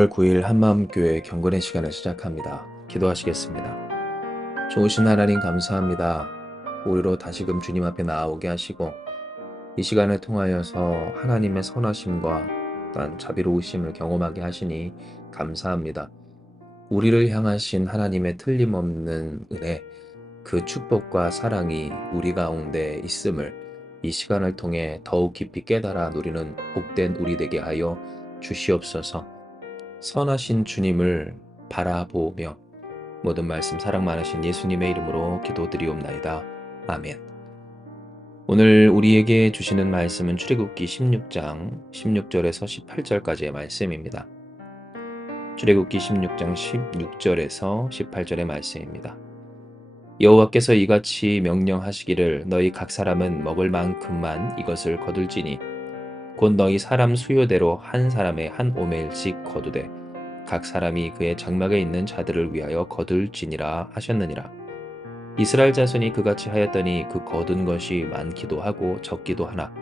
6월 9일 한마음교회 경건의 시간을 시작합니다. 기도하시겠습니다. 좋으신 하나님 감사합니다. 우리로 다시금 주님 앞에 나아오게 하시고 이 시간을 통하여서 하나님의 선하심과 또한 자비로우심을 경험하게 하시니 감사합니다. 우리를 향하신 하나님의 틀림없는 은혜, 그 축복과 사랑이 우리 가운데 있음을 이 시간을 통해 더욱 깊이 깨달아 누리는 복된 우리 되게 하여 주시옵소서. 선하신 주님을 바라보며 모든 말씀 사랑 많으신 예수님의 이름으로 기도드리옵나이다. 아멘. 오늘 우리에게 주시는 말씀은 출애굽기 16장 16절에서 18절까지의 말씀입니다. 출애굽기 16장 16절에서 18절의 말씀입니다. 여호와께서 이같이 명령하시기를 너희 각 사람은 먹을 만큼만 이것을 거둘지니 곧 너희 사람 수요대로 한 사람의 한 오멜씩 거두되 각 사람이 그의 장막에 있는 자들을 위하여 거둘지니라 하셨느니라. 이스라엘 자손이 그같이 하였더니 그 거둔 것이 많기도 하고 적기도 하나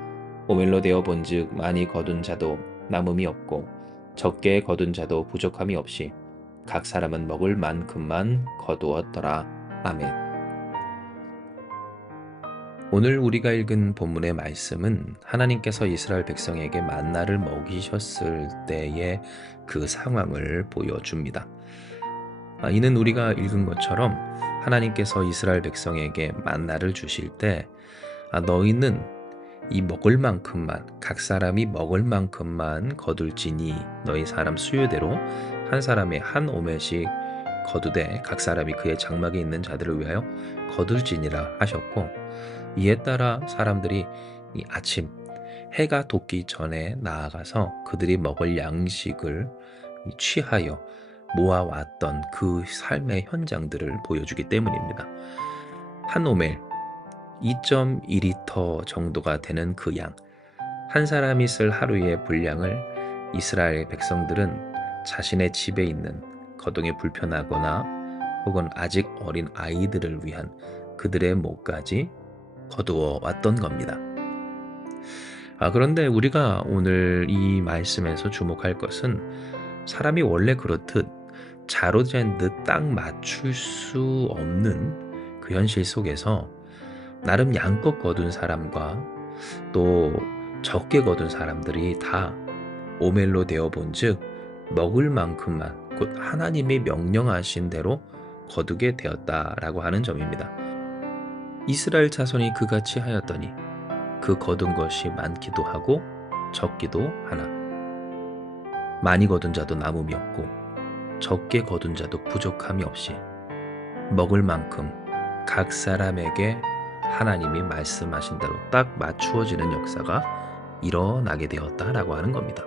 오멜로 되어 본즉 많이 거둔 자도 남음이 없고 적게 거둔 자도 부족함이 없이 각 사람은 먹을 만큼만 거두었더라. 아멘. 오늘 우리가 읽은 본문의 말씀은 하나님께서 이스라엘 백성에게 만나를 먹이셨을 때의 그 상황을 보여줍니다. 이는 우리가 읽은 것처럼 하나님께서 이스라엘 백성에게 만나를 주실 때 너희는 이 먹을 만큼만 각 사람이 먹을 만큼만 거둘지니 너희 사람 수요대로 한 사람의 한 오멜씩 거두되 각 사람이 그의 장막에 있는 자들을 위하여 거둘지니라 하셨고, 이에 따라 사람들이 이 아침 해가 돋기 전에 나아가서 그들이 먹을 양식을 취하여 모아왔던 그 삶의 현장들을 보여주기 때문입니다. 한 오멜 2.2리터 정도가 되는 그 양, 한 사람이 쓸 하루의 분량을 이스라엘 백성들은 자신의 집에 있는 거동이 불편하거나 혹은 아직 어린 아이들을 위한 그들의 몫까지 거두어 왔던 겁니다. 그런데 우리가 오늘 이 말씀에서 주목할 것은 사람이 원래 그렇듯 자로 잰 듯 딱 맞출 수 없는 그 현실 속에서 나름 양껏 거둔 사람과 또 적게 거둔 사람들이 다 오멜로 되어 본즉 먹을 만큼만 곧 하나님이 명령하신 대로 거두게 되었다라고 하는 점입니다. 이스라엘 자손이 그같이 하였더니 그 거둔 것이 많기도 하고 적기도 하나 많이 거둔 자도 남음이 없고 적게 거둔 자도 부족함이 없이 먹을 만큼 각 사람에게 하나님이 말씀하신 대로 딱 맞추어지는 역사가 일어나게 되었다라고 하는 겁니다.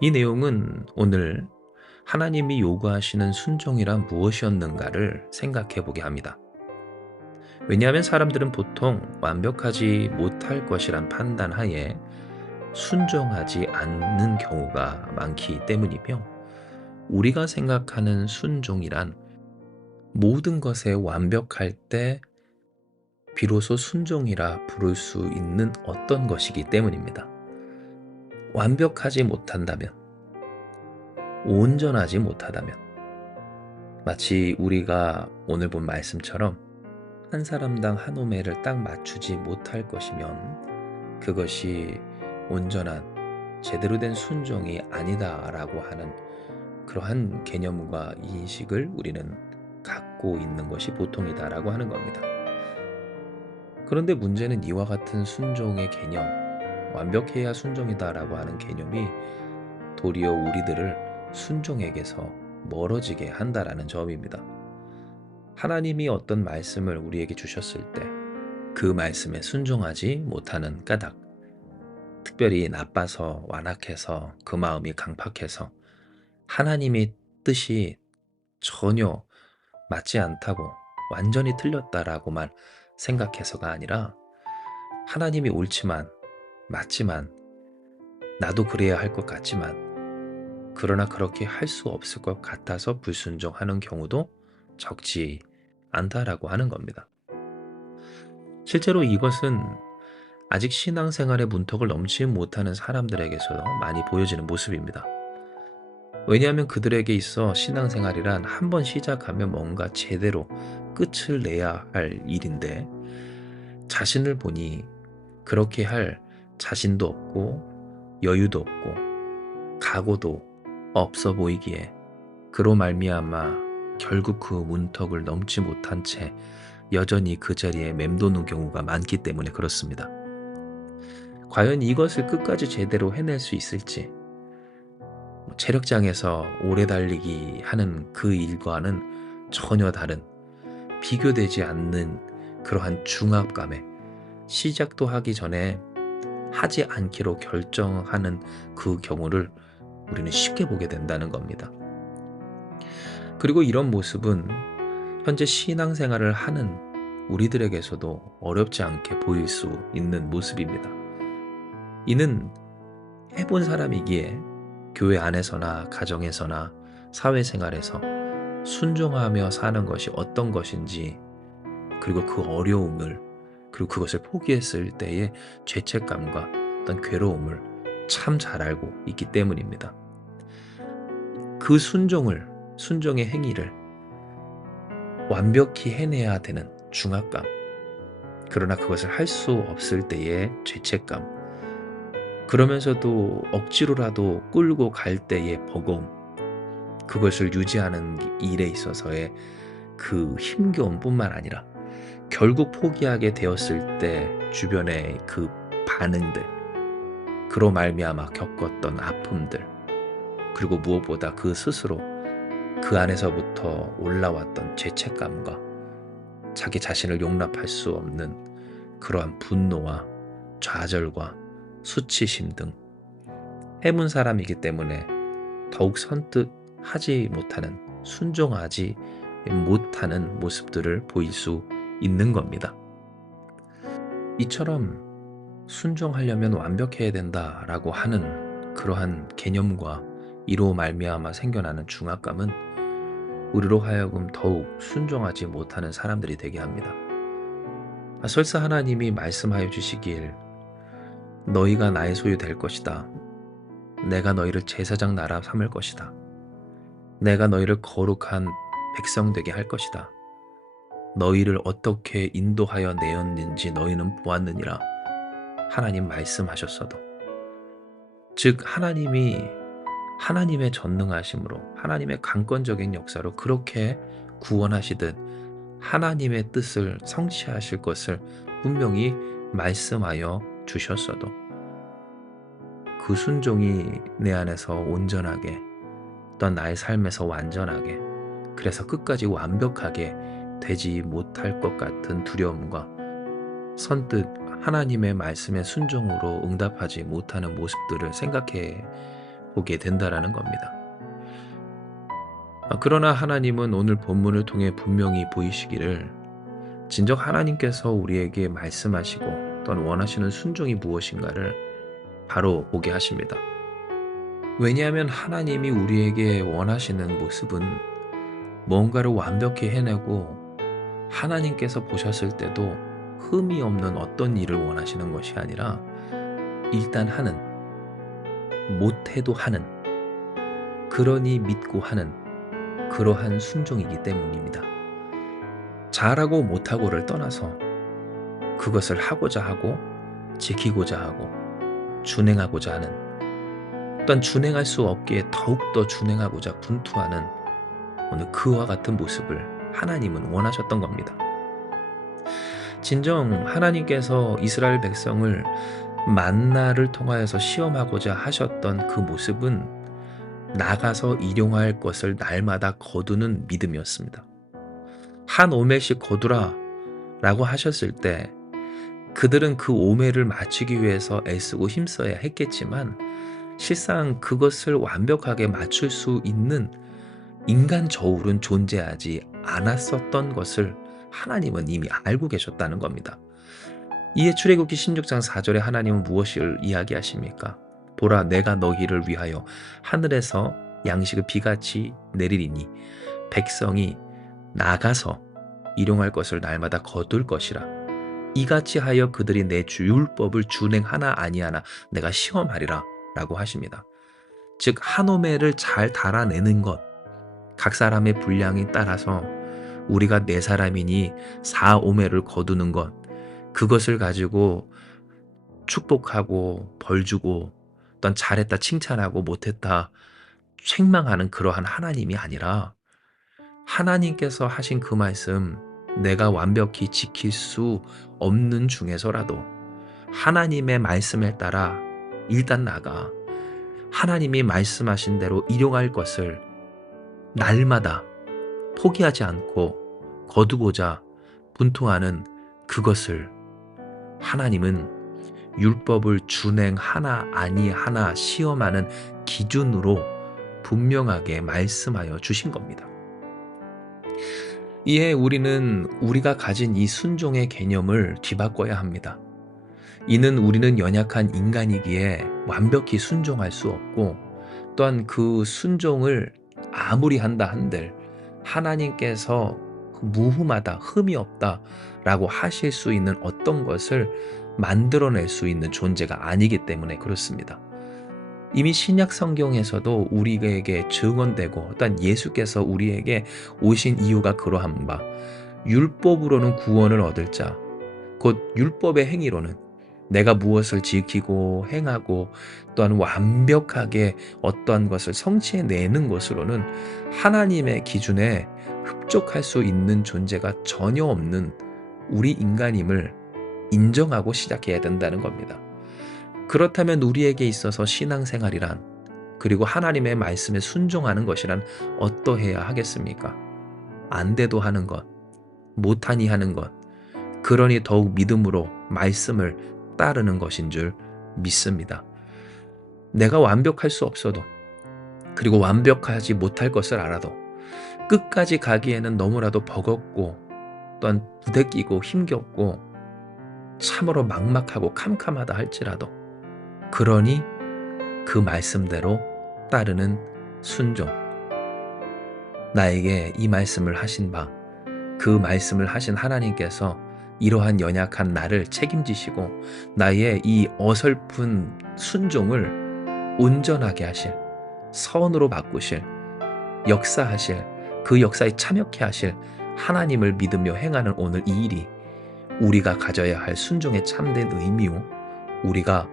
이 내용은 오늘 하나님이 요구하시는 순종이란 무엇이었는가를 생각해 보게 합니다. 왜냐하면 사람들은 보통 완벽하지 못할 것이란 판단하에 순종하지 않는 경우가 많기 때문이며, 우리가 생각하는 순종이란 모든 것에 완벽할 때 비로소 순종이라 부를 수 있는 어떤 것이기 때문입니다. 완벽하지 못한다면, 온전하지 못하다면, 마치 우리가 오늘 본 말씀처럼 한 사람당 한 오멜을 딱 맞추지 못할 것이면 그것이 온전한 제대로 된 순종이 아니다라고 하는 그러한 개념과 인식을 우리는 갖고 있는 것이 보통이다라고 하는 겁니다. 그런데 문제는 이와 같은 순종의 개념, 완벽해야 순종이다라고 하는 개념이 도리어 우리들을 순종에게서 멀어지게 한다라는 점입니다. 하나님이 어떤 말씀을 우리에게 주셨을 때 그 말씀에 순종하지 못하는 까닭, 특별히 나빠서 완악해서 그 마음이 강팍해서 하나님의 뜻이 전혀 맞지 않다고 완전히 틀렸다라고만 생각해서가 아니라 하나님이 옳지만 맞지만 나도 그래야 할 것 같지만 그러나 그렇게 할 수 없을 것 같아서 불순종하는 경우도 적지 않다라고 하는 겁니다. 실제로 이것은 아직 신앙생활의 문턱을 넘지 못하는 사람들에게서 많이 보여지는 모습입니다. 왜냐하면 그들에게 있어 신앙생활이란 한 번 시작하면 뭔가 제대로 끝을 내야 할 일인데, 자신을 보니 그렇게 할 자신도 없고 여유도 없고 각오도 없어 보이기에, 그로 말미암아 결국 그 문턱을 넘지 못한 채 여전히 그 자리에 맴도는 경우가 많기 때문에 그렇습니다. 과연 이것을 끝까지 제대로 해낼 수 있을지, 체력장에서 오래 달리기 하는 그 일과는 전혀 다른, 비교되지 않는 그러한 중압감에 시작도 하기 전에 하지 않기로 결정하는 그 경우를 우리는 쉽게 보게 된다는 겁니다. 그리고 이런 모습은 현재 신앙생활을 하는 우리들에게서도 어렵지 않게 보일 수 있는 모습입니다. 이는 해본 사람이기에 교회 안에서나 가정에서나 사회생활에서 순종하며 사는 것이 어떤 것인지, 그리고 그 어려움을, 그리고 그것을 포기했을 때의 죄책감과 어떤 괴로움을 참 잘 알고 있기 때문입니다. 그 순종의 행위를 완벽히 해내야 되는 중압감, 그러나 그것을 할 수 없을 때의 죄책감, 그러면서도 억지로라도 끌고 갈 때의 버거움, 그것을 유지하는 일에 있어서의 그 힘겨움뿐만 아니라 결국 포기하게 되었을 때 주변의 그 반응들, 그로 말미암아 겪었던 아픔들, 그리고 무엇보다 그 스스로 그 안에서부터 올라왔던 죄책감과 자기 자신을 용납할 수 없는 그러한 분노와 좌절과 수치심 등, 해문 사람이기 때문에 더욱 선뜻 하지 못하는, 순종하지 못하는 모습들을 보일 수 있는 겁니다. 이처럼 순종하려면 완벽해야 된다라고 하는 그러한 개념과 이로 말미암아 생겨나는 중압감은 우리로 하여금 더욱 순종하지 못하는 사람들이 되게 합니다. 설사 하나님이 말씀하여 주시길 너희가 나의 소유 될 것이다, 내가 너희를 제사장 나라 삼을 것이다, 내가 너희를 거룩한 백성 되게 할 것이다, 너희를 어떻게 인도하여 내었는지 너희는 보았느니라, 하나님 말씀하셨어도, 즉 하나님의 전능하심으로, 하나님의 강권적인 역사로 그렇게 구원하시듯 하나님의 뜻을 성취하실 것을 분명히 말씀하여 주셨어도 그 순종이 내 안에서 온전하게, 또한 나의 삶에서 완전하게, 그래서 끝까지 완벽하게 되지 못할 것 같은 두려움과 선뜻 하나님의 말씀에 순종으로 응답하지 못하는 모습들을 생각해 보게 된다라는 겁니다. 그러나 하나님은 오늘 본문을 통해 분명히 보이시기를, 진정 하나님께서 우리에게 말씀하시고 또한 원하시는 순종이 무엇인가를 바로 보게 하십니다. 왜냐하면 하나님이 우리에게 원하시는 모습은 뭔가를 완벽히 해내고 하나님께서 보셨을 때도 흠이 없는 어떤 일을 원하시는 것이 아니라, 일단 하는, 못해도 하는, 그러니 믿고 하는 그러한 순종이기 때문입니다. 잘하고 못하고를 떠나서 그것을 하고자 하고 지키고자 하고 준행하고자 하는, 또한 준행할 수 없기에 더욱더 준행하고자 분투하는 오늘 그와 같은 모습을 하나님은 원하셨던 겁니다. 진정 하나님께서 이스라엘 백성을 만나를 통하여서 시험하고자 하셨던 그 모습은 나가서 일용할 것을 날마다 거두는 믿음이었습니다. 한 오멜씩 거두라 라고 하셨을 때 그들은 그 오멜을 맞추기 위해서 애쓰고 힘써야 했겠지만, 실상 그것을 완벽하게 맞출 수 있는 인간 저울은 존재하지 않았었던 것을 하나님은 이미 알고 계셨다는 겁니다. 이에 출애굽기 16장 4절에 하나님은 무엇을 이야기하십니까? 보라, 내가 너희를 위하여 하늘에서 양식을 비같이 내리리니 백성이 나가서 일용할 것을 날마다 거둘 것이라. 이같이 하여 그들이 내 율법을 준행하나 아니하나 내가 시험하리라 라고 하십니다. 즉 한 오매를 잘 달아내는 것, 각 사람의 분량에 따라서 우리가 네 사람이니 4오매를 거두는 것, 그것을 가지고 축복하고 벌 주고 또한 잘했다 칭찬하고 못했다 책망하는 그러한 하나님이 아니라, 하나님께서 하신 그 말씀 내가 완벽히 지킬 수 없는 중에서라도 하나님의 말씀에 따라 일단 나가 하나님이 말씀하신 대로 일용할 것을 날마다 포기하지 않고 거두고자 분투하는 그것을 하나님은 율법을 준행하나 아니하나 시험하는 기준으로 분명하게 말씀하여 주신 겁니다. 이에 우리는 우리가 가진 이 순종의 개념을 뒤바꿔야 합니다. 이는 우리는 연약한 인간이기에 완벽히 순종할 수 없고, 또한 그 순종을 아무리 한다 한들 하나님께서 무흠하다, 흠이 없다 라고 하실 수 있는 어떤 것을 만들어낼 수 있는 존재가 아니기 때문에 그렇습니다. 이미 신약 성경에서도 우리에게 증언되고, 또한 예수께서 우리에게 오신 이유가 그러한 바, 율법으로는 구원을 얻을 자, 곧 율법의 행위로는 내가 무엇을 지키고 행하고 또한 완벽하게 어떠한 것을 성취해내는 것으로는 하나님의 기준에 흡족할 수 있는 존재가 전혀 없는 우리 인간임을 인정하고 시작해야 된다는 겁니다. 그렇다면 우리에게 있어서 신앙생활이란, 그리고 하나님의 말씀에 순종하는 것이란 어떠해야 하겠습니까? 안 돼도 하는 것, 못하니 하는 것, 그러니 더욱 믿음으로 말씀을 따르는 것인 줄 믿습니다. 내가 완벽할 수 없어도, 그리고 완벽하지 못할 것을 알아도 끝까지 가기에는 너무나도 버겁고 또한 부대끼고 힘겹고 참으로 막막하고 캄캄하다 할지라도, 그러니 그 말씀대로 따르는 순종, 나에게 이 말씀을 하신 바, 그 말씀을 하신 하나님께서 이러한 연약한 나를 책임지시고 나의 이 어설픈 순종을 온전하게 하실, 선으로 바꾸실, 역사하실, 그 역사에 참여케 하실 하나님을 믿으며 행하는 오늘 이 일이 우리가 가져야 할 순종의 참된 의미요, 우리가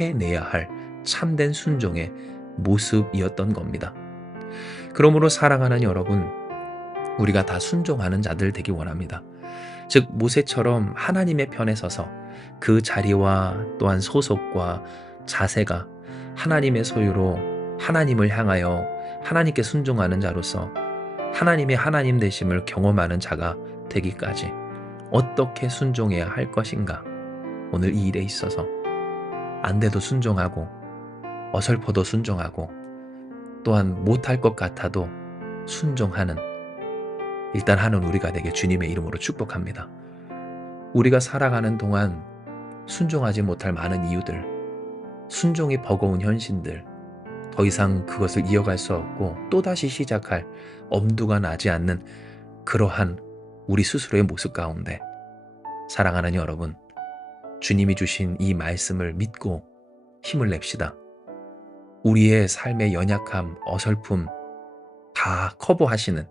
해내야 할 참된 순종의 모습이었던 겁니다. 그러므로 사랑하는 여러분, 우리가 다 순종하는 자들 되기 원합니다. 즉 모세처럼 하나님의 편에 서서 그 자리와 또한 소속과 자세가 하나님의 소유로 하나님을 향하여 하나님께 순종하는 자로서 하나님의 하나님 되심을 경험하는 자가 되기까지 어떻게 순종해야 할 것인가, 오늘 이 일에 있어서 안 돼도 순종하고 어설퍼도 순종하고 또한 못할 것 같아도 순종하는, 일단 하는 우리가 되게 주님의 이름으로 축복합니다. 우리가 살아가는 동안 순종하지 못할 많은 이유들, 순종이 버거운 현실들, 더 이상 그것을 이어갈 수 없고 또다시 시작할 엄두가 나지 않는 그러한 우리 스스로의 모습 가운데, 사랑하는 여러분, 주님이 주신 이 말씀을 믿고 힘을 냅시다. 우리의 삶의 연약함, 어설픔 다 커버하시는,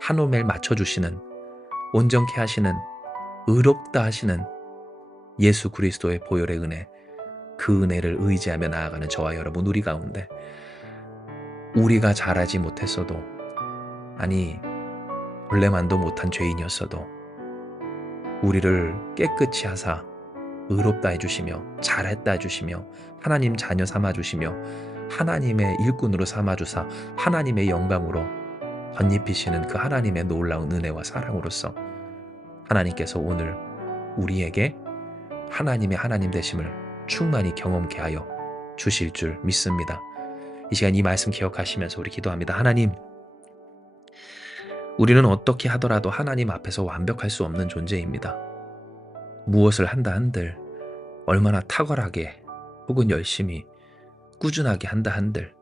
한 오멜 맞춰주시는, 온전케 하시는, 의롭다 하시는 예수 그리스도의 보혈의 은혜, 그 은혜를 의지하며 나아가는 저와 여러분 우리 가운데, 우리가 잘하지 못했어도, 아니 원래만도 못한 죄인이었어도 우리를 깨끗이 하사 의롭다 해주시며 잘했다 해주시며 하나님 자녀 삼아주시며 하나님의 일꾼으로 삼아주사 하나님의 영광으로 덧입히시는 그 하나님의 놀라운 은혜와 사랑으로서 하나님께서 오늘 우리에게 하나님의 하나님 되심을 충만히 경험케 하여 주실 줄 믿습니다. 이 시간 이 말씀 기억하시면서 우리 기도합니다. 하나님, 우리는 어떻게 하더라도 하나님 앞에서 완벽할 수 없는 존재입니다. 무엇을 한다 한들, 얼마나 탁월하게 혹은 열심히 꾸준하게 한다 한들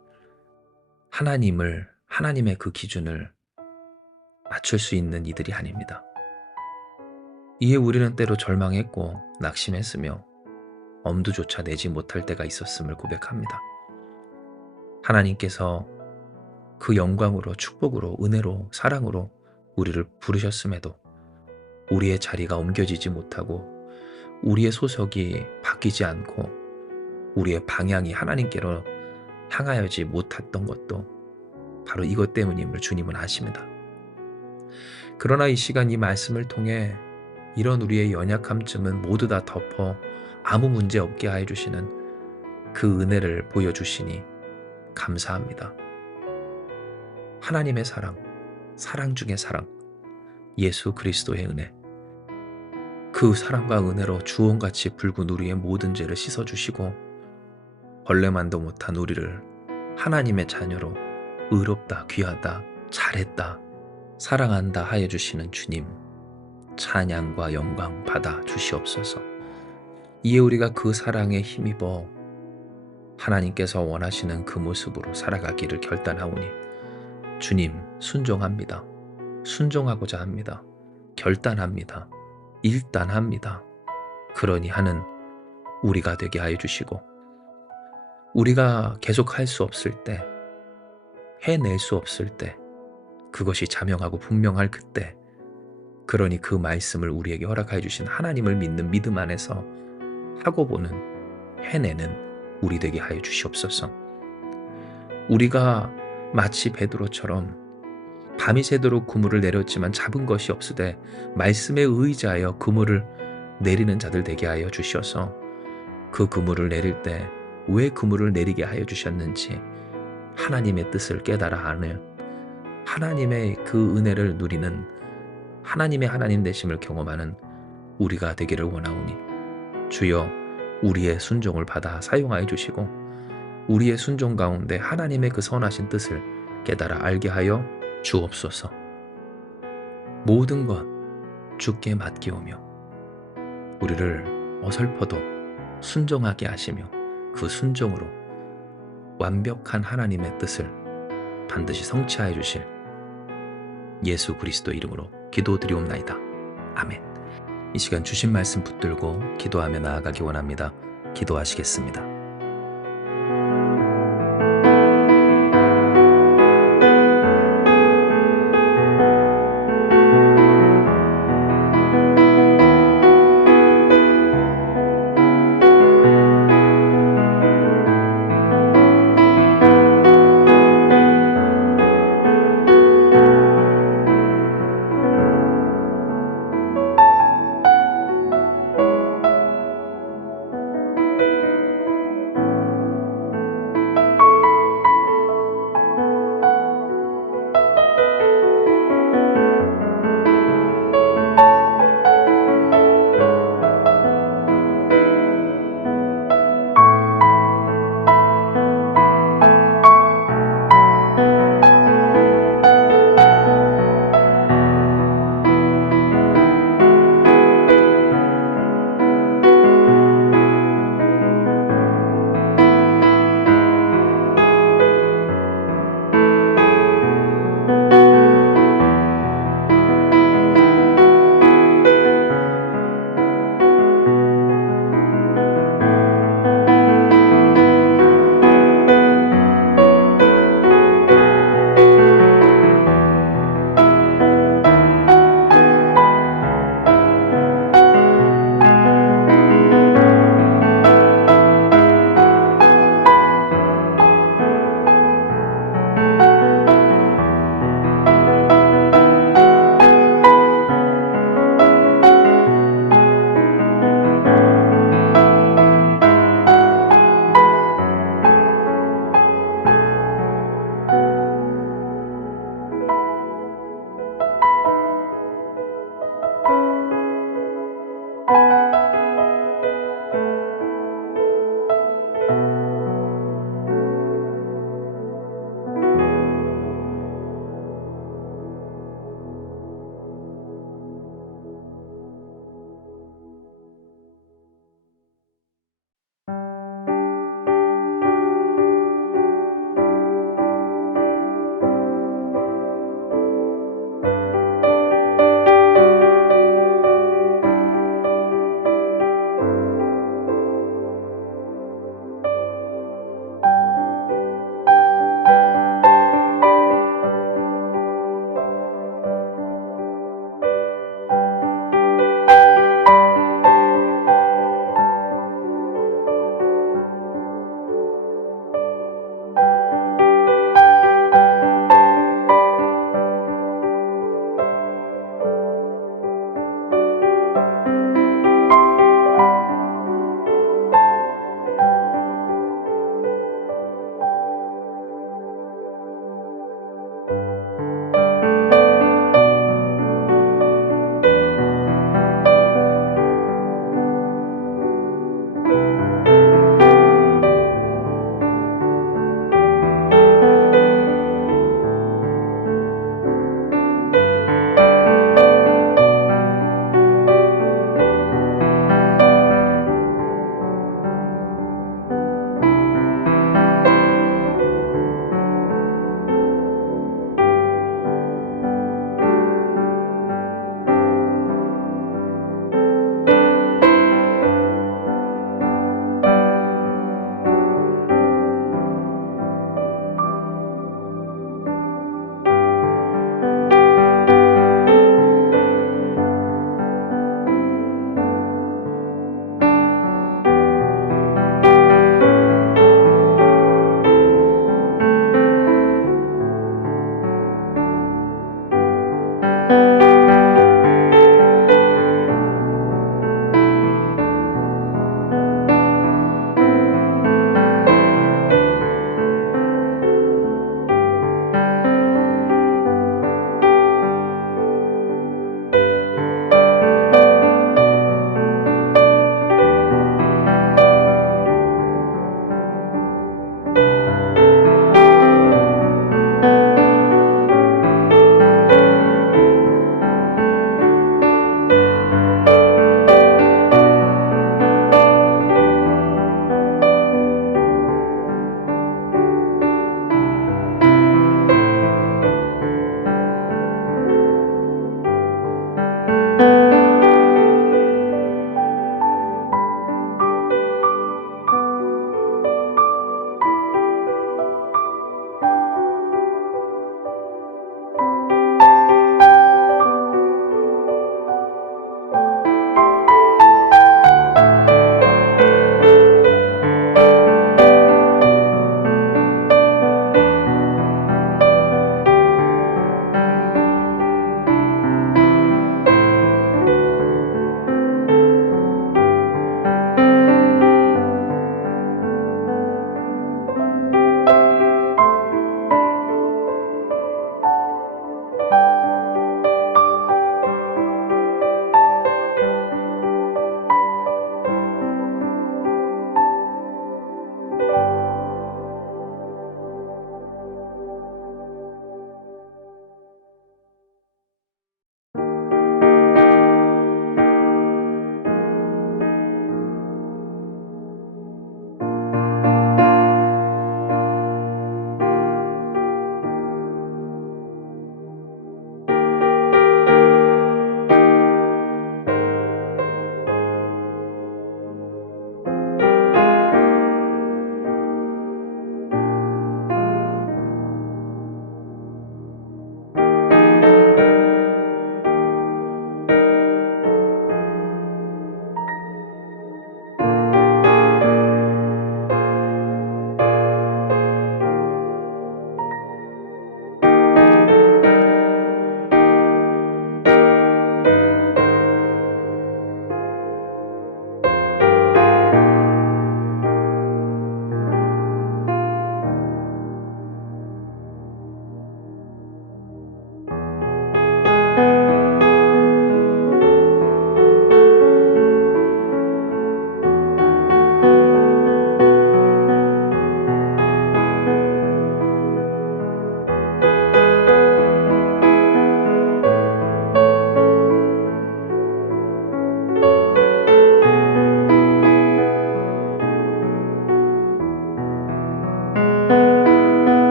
하나님의 그 기준을 맞출 수 있는 이들이 아닙니다. 이에 우리는 때로 절망했고 낙심했으며 엄두조차 내지 못할 때가 있었음을 고백합니다. 하나님께서 그 영광으로, 축복으로, 은혜로, 사랑으로 우리를 부르셨음에도 우리의 자리가 옮겨지지 못하고 우리의 소속이 바뀌지 않고 우리의 방향이 하나님께로 향하여지 못했던 것도 바로 이것 때문임을 주님은 아십니다. 그러나 이 시간 이 말씀을 통해 이런 우리의 연약함쯤은 모두 다 덮어 아무 문제 없게 하여 주시는 그 은혜를 보여주시니 감사합니다. 하나님의 사랑, 사랑 중의 사랑, 예수 그리스도의 은혜, 그 사랑과 은혜로 주홍같이 붉은 우리의 모든 죄를 씻어주시고 벌레만도 못한 우리를 하나님의 자녀로 의롭다, 귀하다, 잘했다, 사랑한다 하여 주시는 주님, 찬양과 영광 받아 주시옵소서. 이에 우리가 그 사랑에 힘입어 하나님께서 원하시는 그 모습으로 살아가기를 결단하오니 주님 순종합니다. 순종하고자 합니다. 결단합니다. 일단합니다. 그러니 하는 우리가 되게 하여 주시고 우리가 계속 할 수 없을 때, 해낼 수 없을 때, 그것이 자명하고 분명할 그때, 그러니 그 말씀을 우리에게 허락하여 주신 하나님을 믿는 믿음 안에서 하고 보는, 해내는 우리 되게 하여 주시옵소서. 우리가 마치 베드로처럼 밤이 새도록 그물을 내렸지만 잡은 것이 없으되 말씀에 의지하여 그물을 내리는 자들 되게 하여 주셔서 그 그물을 내릴 때 왜 그물을 내리게 하여 주셨는지 하나님의 뜻을 깨달아 하는, 하나님의 그 은혜를 누리는, 하나님의 하나님 되심을 경험하는 우리가 되기를 원하오니 주여 우리의 순종을 받아 사용하여 주시고 우리의 순종 가운데 하나님의 그 선하신 뜻을 깨달아 알게 하여 주옵소서. 모든 것 주께 맡기오며 우리를 어설퍼도 순종하게 하시며 그 순종으로 완벽한 하나님의 뜻을 반드시 성취하여 주실 예수 그리스도 이름으로 기도드리옵나이다. 아멘. 이 시간 주신 말씀 붙들고 기도하며 나아가기 원합니다. 기도하시겠습니다.